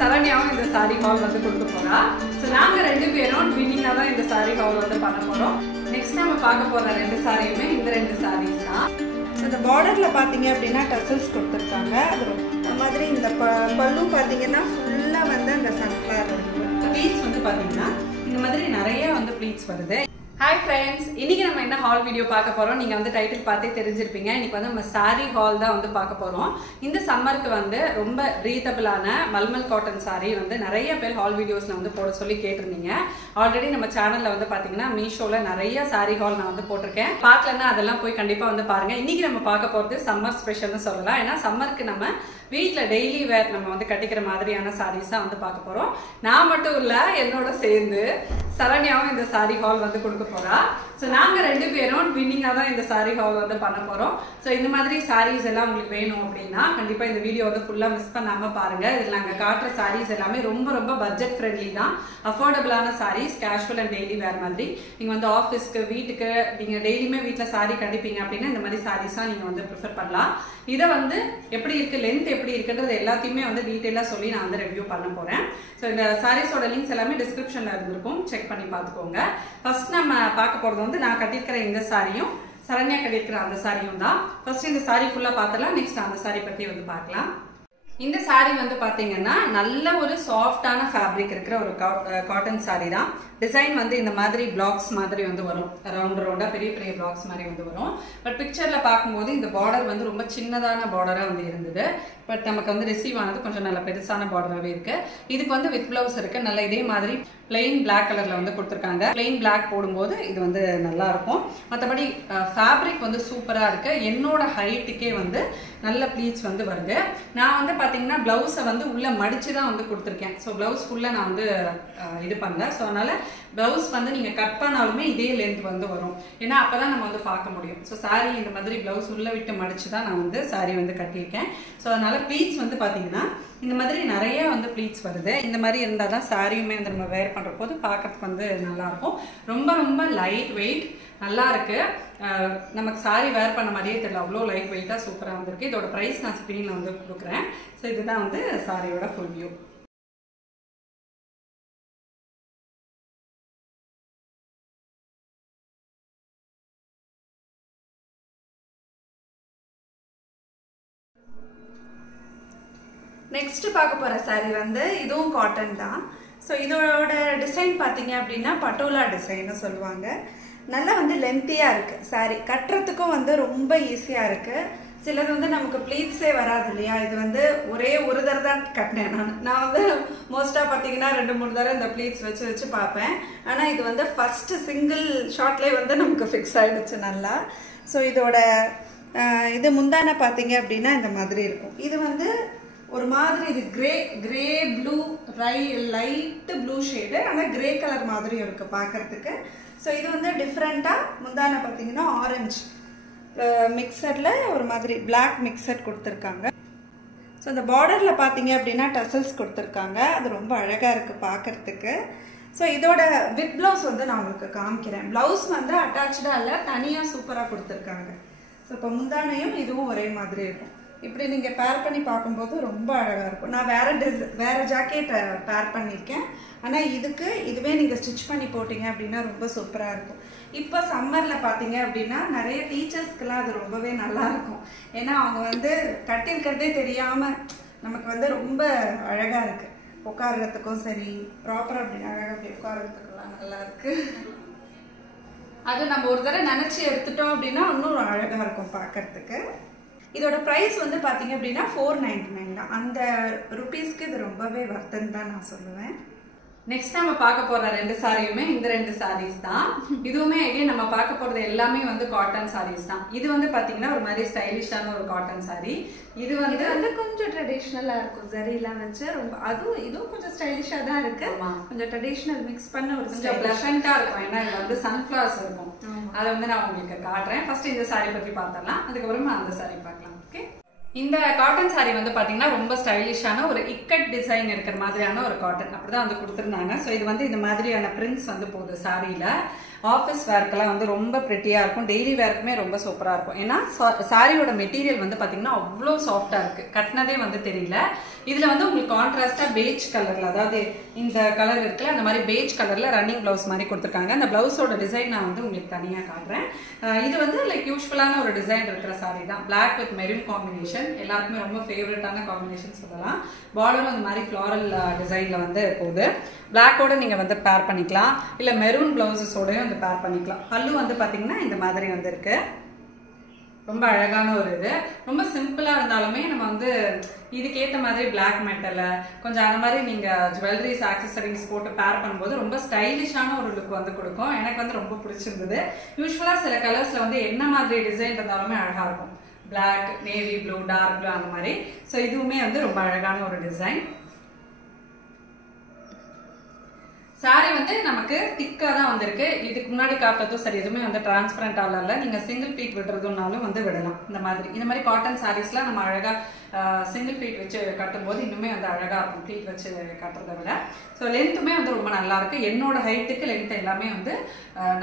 சரண்யாவும் இந்த sorry hall வந்து கொடுக்க போறா. ஸோ நாங்கள் 2 பேரும் ட்வின்னிங்காக தான் இந்த சாரி ஹால் வந்து பண்ண போகிறோம். நெக்ஸ்ட் நம்ம பார்க்க போகிற 2 சாரியுமே இந்த 2 சாரீஸ் தான். ஸோ இந்த பார்டரில் பார்த்தீங்க அப்படின்னா டசல்ஸ் கொடுத்துருக்காங்க. அது மாதிரி இந்த பல்லு பார்த்தீங்கன்னா ஃபுல்லாக வந்து அந்த சன்ஃப்ளவர் ப்ளீட்ஸ் வந்து பார்த்தீங்கன்னா இந்த மாதிரி நிறைய வந்து ப்ளீட்ஸ் வருது. ஹாய் ஃப்ரெண்ட்ஸ், இன்னைக்கு நம்ம என்ன ஹால் வீடியோ பார்க்க போகிறோம். நீங்கள் வந்து டைட்டில் பார்த்தே தெரிஞ்சிருப்பீங்க. இன்னைக்கு வந்து நம்ம சாரீ ஹால் தான் வந்து பார்க்க போகிறோம். இந்த சம்மருக்கு வந்து ரொம்ப ரீசனபிளான மல்மல் காட்டன் சாரீ வந்து நிறைய பேர் ஹால் வீடியோஸில் வந்து போட சொல்லி கேட்டிருந்தீங்க. ஆல்ரெடி நம்ம சேனலில் வந்து பார்த்தீங்கன்னா மீஷோவில் நிறைய சாரீ ஹால் நான் வந்து போட்டிருக்கேன். பார்க்கலன்னா அதெல்லாம் போய் கண்டிப்பாக வந்து பாருங்கள். இன்னைக்கு நம்ம பார்க்க போகிறது சம்மர் ஸ்பெஷல்னு சொல்லலாம். ஏன்னா சம்மருக்கு நம்ம வீட்டில் டெய்லி வேர் நம்ம வந்து கட்டிக்கிற மாதிரியான சாரீஸ் தான் வந்து பார்க்க போகிறோம். நான் மட்டும் இல்லை, என்னோட சேர்ந்து சரண்யாவும் இந்த சாரீ ஹால் வந்து கொடுக்க போறா. ஸோ நாங்கள் 2 பேரும் ட்வின்னிங்காக தான் இந்த சாரீ ஹால் வந்து பண்ண போகிறோம். ஸோ இந்த மாதிரி சாரீஸ் எல்லாம் உங்களுக்கு வேணும் அப்படின்னா கண்டிப்பாக இந்த வீடியோ வந்து ஃபுல்லாக மிஸ் பண்ணாமல் பாருங்கள். இதில் நாங்கள் காட்டுற சாரீஸ் எல்லாமே ரொம்ப ரொம்ப பட்ஜெட் ஃப்ரெண்ட்லி தான். அஃபோர்டபுளான saris, casual and daily wear மாதிரி. நீங்கள் வந்து ஆஃபீஸ்க்கு, வீட்டுக்கு, நீங்கள் டெய்லியுமே வீட்டில் சாரீ கட்டிப்பீங்க அப்படின்னா இந்த மாதிரி சாரீஸாக நீங்கள் வந்து ப்ரிஃபர் பண்ணலாம். இதை வந்து எப்படி இருக்குது, லென்த் எப்படி இருக்குன்றது எல்லாத்தையுமே வந்து டீட்டெயிலாக சொல்லி நான் வந்து ரிவ்யூ பண்ண போகிறேன். ஸோ இந்த சாரீஸோட லிங்க்ஸ் எல்லாமே டிஸ்கிரிப்ஷனில் இருந்திருக்கும், செக் பண்ணி பார்த்துக்கோங்க. ஃபர்ஸ்ட் நம்ம பார்க்க போகிறது வந்து நான் கட்டியிருக்கிற இந்த சாரியும் சரண்யா கட்டியிருக்கிற அந்த சாரியும் தான். ஃபர்ஸ்ட் இந்த சாரி ஃபுல்லாக பார்த்துலாம், நெக்ஸ்ட் அந்த சாரி பற்றி வந்து பார்க்கலாம். இந்த சாரி வந்து பார்த்தீங்கன்னா நல்ல ஒரு சாஃப்டான ஃபேப்ரிக் இருக்கிற ஒரு காட்டன் சாரி தான். டிசைன் வந்து இந்த மாதிரி பிளாக்ஸ் மாதிரி வந்து வரும், ரவுண்டாக பெரிய பெரிய பிளாக்ஸ் மாதிரி வந்து வரும். பட் பிக்சரில் பார்க்கும்போது இந்த பார்டர் வந்து ரொம்ப சின்னதான பார்டராக வந்து இருந்தது. பட் நமக்கு வந்து ரிசீவ் ஆனது கொஞ்சம் நல்ல பெருசான பார்டராகவே இருக்கு. இதுக்கு வந்து வித் பிளவுஸ் இருக்கு. நல்ல இதே மாதிரி பிளெயின் பிளாக் கலர்ல வந்து கொடுத்துருக்காங்க. பிளெயின் பிளாக் போடும்போது இது வந்து நல்லா இருக்கும். மற்றபடி ஃபேப்ரிக் வந்து சூப்பரா இருக்கு. என்னோட ஹைட்டுக்கே வந்து நல்ல ப்ளீட்ஸ் வந்து வருது. நான் வந்து பாத்தீங்கன்னா பிளவுஸை வந்து உள்ள மடிச்சு தான் வந்து கொடுத்துருக்கேன். ஸோ பிளவுஸ் ஃபுல்லா நான் வந்து இது பண்ணல. ஸோ அதனால பிளவுஸ் வந்து நீங்க கட் பண்ணாலுமே இதே லென்த் வந்து வரும். ஏன்னா அப்பதான் நம்ம வந்து பார்க்க முடியும். ஸோ சாரி இந்த மாதிரி பிளவுஸ் உள்ள விட்டு மடிச்சு தான் நான் வந்து சாரி வந்து கட்டியிருக்கேன். ஸோ அதனால ப்ளீட்ஸ் வந்து பாத்தீங்கன்னா இந்த மாதிரி நிறைய வந்து ப்ளீட்ஸ் வருது. இந்த மாதிரி இருந்தால் தான் சாரியுமே வந்து நம்ம வேர் பண்ற போது பார்க்கறதுக்கு வந்து நல்லா இருக்கும். ரொம்ப ரொம்ப லைட் வெயிட், நல்லா இருக்கு. நமக்கு சாரி வேர் பண்ண மாதிரியே தெரியல, அவ்வளோ லைட் வெயிட்டாக சூப்பராக வந்திருக்கு. இதோட ப்ரைஸ் நான் ஸ்க்ரீனில் வந்து கொடுக்குறேன். ஸோ இதுதான் வந்து சாரியோட ஃபுல் வியூ. நெக்ஸ்ட் பார்க்க போகிற சாரீ வந்து இதுவும் காட்டன் தான். ஸோ இதோட டிசைன் பார்த்தீங்க அப்படின்னா பட்டோலா டிசைன்னு சொல்லுவாங்க. நல்லா வந்து லென்த்தியாக இருக்குது. சாரீ கட்டுறதுக்கும் வந்து ரொம்ப ஈஸியாக இருக்குது. சிலது வந்து நமக்கு ப்ளீட்ஸே வராது இல்லையா. இது வந்து ஒரே ஒரு தடவை தான் கட்டினேன். நான் வந்து மோஸ்ட்டாக பார்த்தீங்கன்னா 2-3 தடவை இந்த ப்ளீட்ஸ் வச்சு பார்ப்பேன். ஆனால் இது வந்து ஃபஸ்ட்டு சிங்கிள் ஷார்ட்லேயே வந்து நமக்கு ஃபிக்ஸ் ஆகிடுச்சு நல்லா. ஸோ இதோட இது முந்தான பார்த்தீங்க அப்படின்னா இந்த மாதிரி இருக்கும். இது வந்து ஒரு மாதிரி இது grey blue light blue shade, ஆனால் கிரே கலர் மாதிரியும் இருக்குது பார்க்கறதுக்கு. ஸோ இது வந்து டிஃப்ரெண்ட்டாக முந்தான பார்த்தீங்கன்னா ஆரஞ்சு மிக்சரில் ஒரு மாதிரி பிளாக் மிக்சர் கொடுத்துருக்காங்க. ஸோ இந்த பார்டரில் பார்த்தீங்க அப்படின்னா டசல்ஸ் கொடுத்துருக்காங்க. அது ரொம்ப அழகாக இருக்குது பார்க்கறதுக்கு. ஸோ இதோட வித் ப்ளவுஸ் வந்து நான் உங்களுக்கு காமிக்கிறேன். ப்ளவுஸ் வந்து அட்டாச்சாக இல்லை, தனியாக சூப்பராக கொடுத்துருக்காங்க. ஸோ இப்போ முந்தானையும் இதுவும் ஒரே மாதிரி இருக்கும். இப்படி நீங்கள் பேர் பண்ணி பார்க்கும்போது ரொம்ப அழகாக இருக்கும். நான் வேறு ஜாக்கெட் பேர் பண்ணியிருக்கேன். ஆனால் இதுவே நீங்கள் ஸ்டிச் பண்ணி போட்டிங்க அப்படின்னா ரொம்ப சூப்பராக இருக்கும். இப்போ சம்மரில் பார்த்தீங்க அப்படின்னா நிறைய டீச்சர்ஸ்க்கெல்லாம் அது ரொம்பவே நல்லாயிருக்கும். ஏன்னா அவங்க வந்து கட்டியிருக்கிறதே தெரியாமல் நமக்கு வந்து ரொம்ப அழகாக இருக்குது. உட்கார்றதுக்கும் சரி, ப்ராப்பராக அப்படி அழகாக அப்படி உட்கார்றதுக்கெல்லாம் நல்லா இருக்கு. அது நம்ம ஒரு தடவை நினச்சி எடுத்துட்டோம் அப்படின்னா இன்னும் அழகாக இருக்கும் பார்க்கறதுக்கு. இதோட ப்ரைஸ் வந்து பார்த்தீங்க அப்படின்னா 499 தான். அந்த ருபீஸ்க்கு இது ரொம்பவே வர்த்தன் தான் நான் சொல்லுவேன். நெக்ஸ்ட் நம்ம பார்க்க போற 2 சாரியுமே இந்த 2 சாரீஸ் தான். இதுவுமே அகைன் நம்ம பார்க்க போறது எல்லாமே வந்து காட்டன் சாரீஸ் தான். இது வந்து பாத்தீங்கன்னா ஒரு மாதிரி ஸ்டைலிஷான ஒரு காட்டன் சாரி. இது வந்து கொஞ்சம் ட்ரெடிஷ்னலா இருக்கும், ஜரிலாம் வச்சு ரொம்ப. இதுவும் கொஞ்சம் ஸ்டைலிஷா தான் இருக்கு. கொஞ்சம் ட்ரெடிஷ்னல் மிக்ஸ் பண்ண ஒரு கொஞ்சம் பிளசண்டா இருக்கும். ஏன்னா இதுல வந்து சன்ஃபிளவர்ஸ் இருக்கும். அதை வந்து நான் உங்களுக்கு காட்டுறேன். ஃபர்ஸ்ட் இந்த சாரி பத்தி பார்த்தலாம், அதுக்கப்புறமா அந்த சாரி பார்க்கலாம். ஓகே, இந்த காட்டன் சாரி வந்து பாத்தீங்கன்னா ரொம்ப ஸ்டைலிஷான ஒரு இக்கட் டிசைன் இருக்கிற மாதிரியான ஒரு காட்டன் அப்படிதான் வந்து கொடுத்துருந்தாங்க. ஸோ இது வந்து இந்த மாதிரியான பிரிண்ட்ஸ் வந்து போகுது சாரியில. ஆஃபீஸ் வேர்க்கெல்லாம் வந்து ரொம்ப பிரிட்டியா இருக்கும், டெய்லி வேர்க்குமே ரொம்ப சூப்பரா இருக்கும். ஏன்னா சாரியோட மெட்டீரியல் வந்து பாத்தீங்கன்னா அவ்வளோ சாஃப்டா இருக்கு, கட்டினதே வந்து தெரியல. இதுல வந்து உங்களுக்கு கான்ட்ராஸ்டா பேஜ் கலர்ல, அதாவது இந்த கலர் இருக்குல்ல அந்த மாதிரி பேஜ் கலர்ல ரன்னிங் பிளவுஸ் மாதிரி கொடுத்துருக்காங்க. அந்த பிளவுஸோட டிசைன் நான் வந்து உங்களுக்கு தனியா காட்டுறேன். இது வந்து லைக் யூஸ்வலான ஒரு டிசைன் இருக்கிற சாரி தான். பிளாக் வித் மெரூன் காம்பினேஷன், எல்லாருக்குமே ரொம்ப ஃபேவரட்டான காம்பினேஷன் சொல்லலாம். பார்டரும் அந்த மாதிரி ஃப்ளாரல் டிசைன்ல வந்து போகுது. பிளாக்கோட நீங்க வந்து பேர் பண்ணிக்கலாம், இல்ல மெரூன் பிளவுஸஸோடயும் வந்து பேர் பண்ணிக்கலாம். பல்லு வந்து பாத்தீங்கன்னா இந்த மாதிரி வந்து இருக்கு, ரொம்ப அழகான ஒரு இது. ரொம்ப சிம்பிளா இருந்தாலுமே நம்ம வந்து இதுக்கேற்ற மாதிரி பிளாக் மெட்டல கொஞ்சம் அந்த மாதிரி நீங்க ஜுவல்லரிஸ் ஆக்சசரிஸ் போட்டு பேர் பண்ணும்போது ரொம்ப ஸ்டைலிஷான ஒரு லுக் வந்து கொடுக்கும். எனக்கு வந்து ரொம்ப பிடிச்சிருந்தது. யூஸ்வலா சில கலர்ஸ்ல வந்து என்ன மாதிரி டிசைன் இருந்தாலுமே அழகா இருக்கும், black, navy blue, dark blue அந்த மாதிரி. ஸோ இதுவுமே வந்து ரொம்ப அழகான ஒரு டிசைன். சாரி வந்து நமக்கு திக்கா தான் வந்திருக்கு. இதுக்கு முன்னாடி காட்டுறதும் சரி எதுவுமே வந்து டிரான்ஸ்பரண்ட் ஆகல. நீங்க சிங்கிள் பீட் விடுறதுனாலும் வந்து விடலாம். இந்த மாதிரி காட்டன் சாரீஸ்லாம் நம்ம அழகா சிங்கிள் பீட் வச்சு கட்டும் போது இன்னுமே வந்து அழகா இருக்கும் பீட் வச்சு கட்டுறதை விட. ஸோ லென்த்துமே வந்து ரொம்ப நல்லா இருக்கு. என்னோட ஹைட்டுக்கு லென்த் எல்லாமே வந்து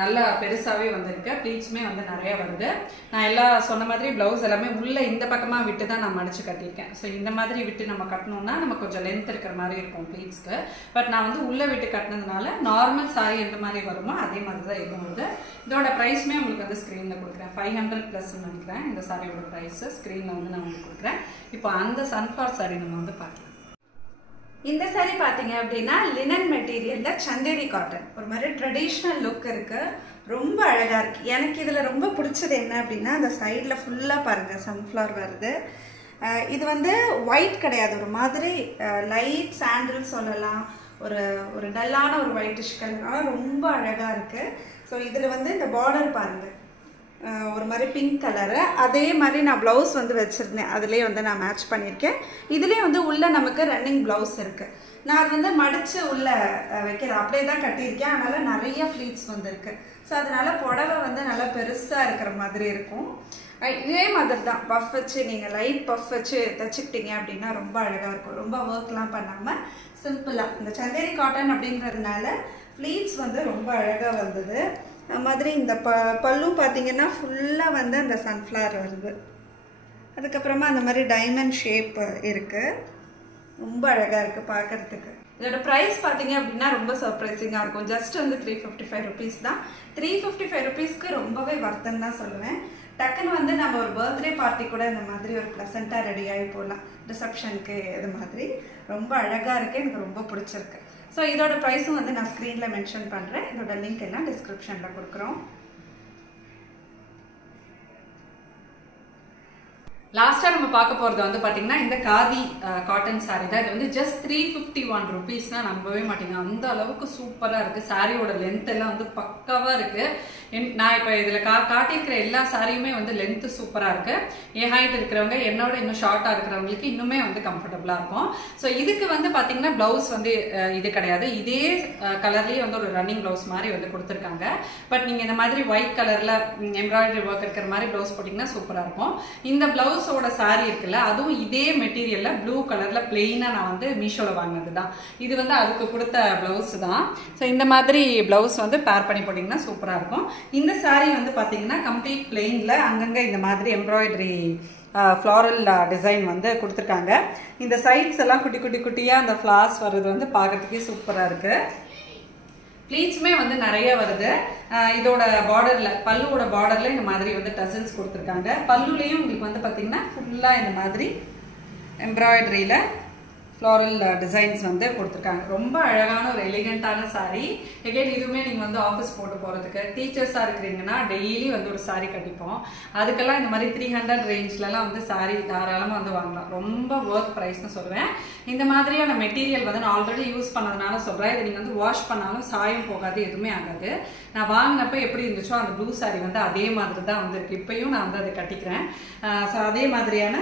நல்லா பெருசாவே வந்திருக்கு. ப்ளீட்ஸுமே வந்து நிறைய வருது. நான் எல்லாம் சொன்ன மாதிரி பிளவுஸ் எல்லாமே உள்ள இந்த பக்கமா விட்டு தான் நான் மடிச்சு கட்டியிருக்கேன். ஸோ இந்த மாதிரி விட்டு நம்ம கட்டணும்னா நம்ம கொஞ்சம் லென்த் இருக்கிற மாதிரி இருக்கும் ப்ளீட்ஸ்க்கு. பட் நான் வந்து உள்ள விட்டு கட்டினதுனால நார்மல் சாரி எந்த மாதிரி வருமோ அதே மாதிரி தான் இருக்கும். போது இதோட ப்ரைஸ்மே உங்களுக்கு வந்து ஸ்க்ரீனில் கொடுக்குறேன். 500+ நினைக்கிறேன் இந்த சாரியோட ப்ரைஸ். ஸ்க்ரீனில் வந்து நான் உங்களுக்கு கொடுக்குறேன். இப்போ அந்த சன்ஃப்ளவர் சாரி நம்ம வந்து பார்க்கலாம். இந்த சாரி பார்த்தீங்க அப்படின்னா லினன் மெட்டீரியல்ல சந்தேரி காட்டன், ஒரு மாதிரி ட்ரெடிஷ்னல் லுக் இருக்கு, ரொம்ப அழகா இருக்கு. எனக்கு இதுல ரொம்ப பிடிச்சது என்ன அப்படின்னா அந்த சைட்ல ஃபுல்லா பாருங்க சன்ஃப்ளவர் வருது. இது வந்து ஒயிட் கிடையாது, ஒரு மாதிரி லைட் சாண்டில் சொல்லலாம், ஒரு டல்லான ஒரு ஒயிட்டிஷ் கலர், ஆனால் ரொம்ப அழகா இருக்கு. ஸோ இதுல வந்து இந்த பார்டர் பாருங்க ஒரு மாதிரி பிங்க் கலரு, அதே மாதிரி நான் ப்ளவுஸ் வந்து வச்சுருந்தேன், அதுலேயே வந்து நான் மேட்ச் பண்ணியிருக்கேன். இதுலேயே வந்து உள்ளே நமக்கு ரன்னிங் ப்ளவுஸ் இருக்குது. நான் அது வந்து மடித்து உள்ளே வைக்கிறேன், அப்படியே தான் கட்டியிருக்கேன். அதனால் நிறைய ஃப்ளீட்ஸ் வந்துருக்கு. ஸோ அதனால் புடவை வந்து நல்லா பெருசாக இருக்கிற மாதிரி இருக்கும். இதே மாதிரி தான் பஃப் வச்சு நீங்கள் லைட் பஃப் வச்சு தைச்சிக்கிட்டீங்க அப்படின்னா ரொம்ப அழகாக இருக்கும். ரொம்ப ஒர்க்லாம் பண்ணாமல் சிம்பிளாக இந்த சந்தேரி காட்டன் அப்படிங்கிறதுனால ஃப்ளீட்ஸ் வந்து ரொம்ப அழகாக வந்தது. அது மாதிரி இந்த பல்லும் பார்த்தீங்கன்னா ஃபுல்லாக வந்து அந்த சன்ஃப்ளவர் வருது. அதுக்கப்புறமா அந்த மாதிரி டைமண்ட் ஷேப் இருக்குது, ரொம்ப அழகாக இருக்குது பார்க்குறதுக்கு. இதோட ப்ரைஸ் பார்த்தீங்க அப்படின்னா ரொம்ப சர்ப்ரைசிங்காக இருக்கும். ஜஸ்ட் வந்து 355 ருபீஸ் தான். 355 ருபீஸ்க்கு ரொம்பவே வர்த்தன் தான் சொல்லுவேன். டக்குன்னு வந்து நம்ம ஒரு பர்த்டே பார்ட்டி கூட இந்த மாதிரி ஒரு ப்ளசண்ட்டாக ரெடி ஆகி போகலாம், ரிசப்ஷனுக்கு. இது மாதிரி ரொம்ப அழகாக இருக்குது, எனக்கு ரொம்ப பிடிச்சிருக்கு. ஸோ இதோட ப்ரைஸும் வந்து நான் ஸ்க்ரீனில் மென்ஷன் பண்ணுறேன். இதோட லிங்க் எல்லாம் டிஸ்கிரிப்ஷனில் கொடுக்குறோம். லாஸ்டா நம்ம பார்க்க போறது வந்து பாத்தீங்கன்னா இந்த காதி காட்டன் சாரி தான். இது வந்து ஜஸ்ட் 351 ருபீஸ்னா நம்பவே மாட்டீங்க, அந்த அளவுக்கு சூப்பரா இருக்கு. சாரியோட லென்த் எல்லாம் வந்து பக்காவா இருக்கு. நான் இப்ப இதுல காட்டியிருக்கிற எல்லா சாரியுமே வந்து லென்த் சூப்பரா இருக்கு. என் ஹைட் இருக்கிறவங்க என்னோட இன்னும் ஷார்ட்டா இருக்கிறவங்களுக்கு இன்னுமே வந்து கம்ஃபர்டபுளா இருக்கும். ஸோ இதுக்கு வந்து பாத்தீங்கன்னா பிளவுஸ் வந்து இது கிடையாது, இதே கலர்லயே வந்து ஒரு ரன்னிங் பிளவுஸ் மாதிரி வந்து கொடுத்துருக்காங்க. பட் நீங்க இந்த மாதிரி ஒயிட் கலர்ல எம்ப்ராய்டரி ஒர்க் இருக்கிற மாதிரி பிளவுஸ் போட்டீங்கன்னா சூப்பரா இருக்கும். இந்த பிளவுஸ் சாரி இருக்குல்ல, அதுவும் இதே மெட்டீரியல்ல ப்ளூ கலர்ல பிளெயினா நான் வந்து மீஷோல வாங்கினது தான். இது வந்து அதுக்கு கொடுத்த பிளவுஸ் தான். ஸோ இந்த மாதிரி பிளவுஸ் வந்து பேர் பண்ணி போட்டீங்கன்னா சூப்பரா இருக்கும். இந்த சாரி வந்து பாத்தீங்கன்னா கம்ப்ளீட் பிளெயின்ல அங்கங்க இந்த மாதிரி எம்ப்ராய்டரி ஃப்ளாரல் டிசைன் வந்து கொடுத்துருக்காங்க. இந்த சைட்ஸ் எல்லாம் குட்டி குட்டி குட்டியா அந்த ஃபிளார்ஸ் வர்றது வந்து பார்க்கறதுக்கே சூப்பரா இருக்கு. ப்ளீட்ஸுமே வந்து நிறைய வருது. இதோட பார்டர்ல, பல்லுவோட பார்டர்ல இந்த மாதிரி வந்து டசல்ஸ் கொடுத்துருக்காங்க. பல்லுலையும் உங்களுக்கு வந்து பார்த்தீங்கன்னா ஃபுல்லாக இந்த மாதிரி எம்ப்ராய்டரியில ஃப்ளாரல் டிசைன்ஸ் வந்து கொடுத்துருக்காங்க. ரொம்ப அழகான ஒரு எலிகண்டான சாரீ. எகைன் இதுவுமே நீங்கள் வந்து ஆஃபீஸ் போட்டு போகிறதுக்கு, டீச்சர்ஸாக இருக்கிறீங்கன்னா டெய்லி வந்து ஒரு சாரீ கட்டிப்போம். அதுக்கெல்லாம் இந்த மாதிரி 300 ரேஞ்ச்லலாம் வந்து சாரீ தாராளமாக வந்து வாங்கலாம். ரொம்ப ஒர்த் ப்ரைஸ்னு சொல்லுவேன். இந்த மாதிரியான மெட்டீரியல் வந்து நான் ஆல்ரெடி யூஸ் பண்ணதுனால சொல்கிறேன். இதை நீங்கள் வந்து வாஷ் பண்ணாலும் சாயம் போகாது, எதுவுமே ஆகாது. நான் வாங்கினப்போ எப்படி இருந்துச்சோ அந்த ப்ளூ சாரீ வந்து அதே மாதிரி தான் வந்து இருக்கு. இப்பயும் நான் வந்து அதை கட்டிக்கிறேன். ஸோ அதே மாதிரியான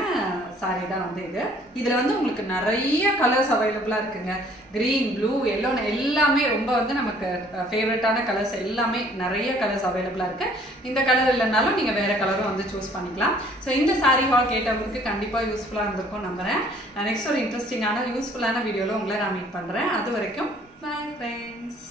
சாரீ தான் வந்து இது. இதில் வந்து உங்களுக்கு நிறைய நிறைய கலர்ஸ் அவைலபிளா இருக்குங்க. கிரீன், ப்ளூ, எல்லோ எல்லாமே ரொம்ப வந்து நமக்கு ஃபேவரட்டான கலர்ஸ் எல்லாமே நிறைய கலர்ஸ் அவைலபிளா இருக்கு. இந்த கலர் இல்லைனாலும் நீங்க வேற கலரும் வந்து சூஸ் பண்ணிக்கலாம். ஸோ இந்த சாரீ ஹால் கேட்டவங்களுக்கு கண்டிப்பா யூஸ்ஃபுல்லா இருந்திருக்கும் நம்புறேன். நெக்ஸ்ட் ஒரு இன்ட்ரெஸ்டிங்கான யூஸ்ஃபுல்லான வீடியோல உங்களை நான் மீட் பண்றேன். அது வரைக்கும் பை ஃப்ரெண்ட்ஸ்.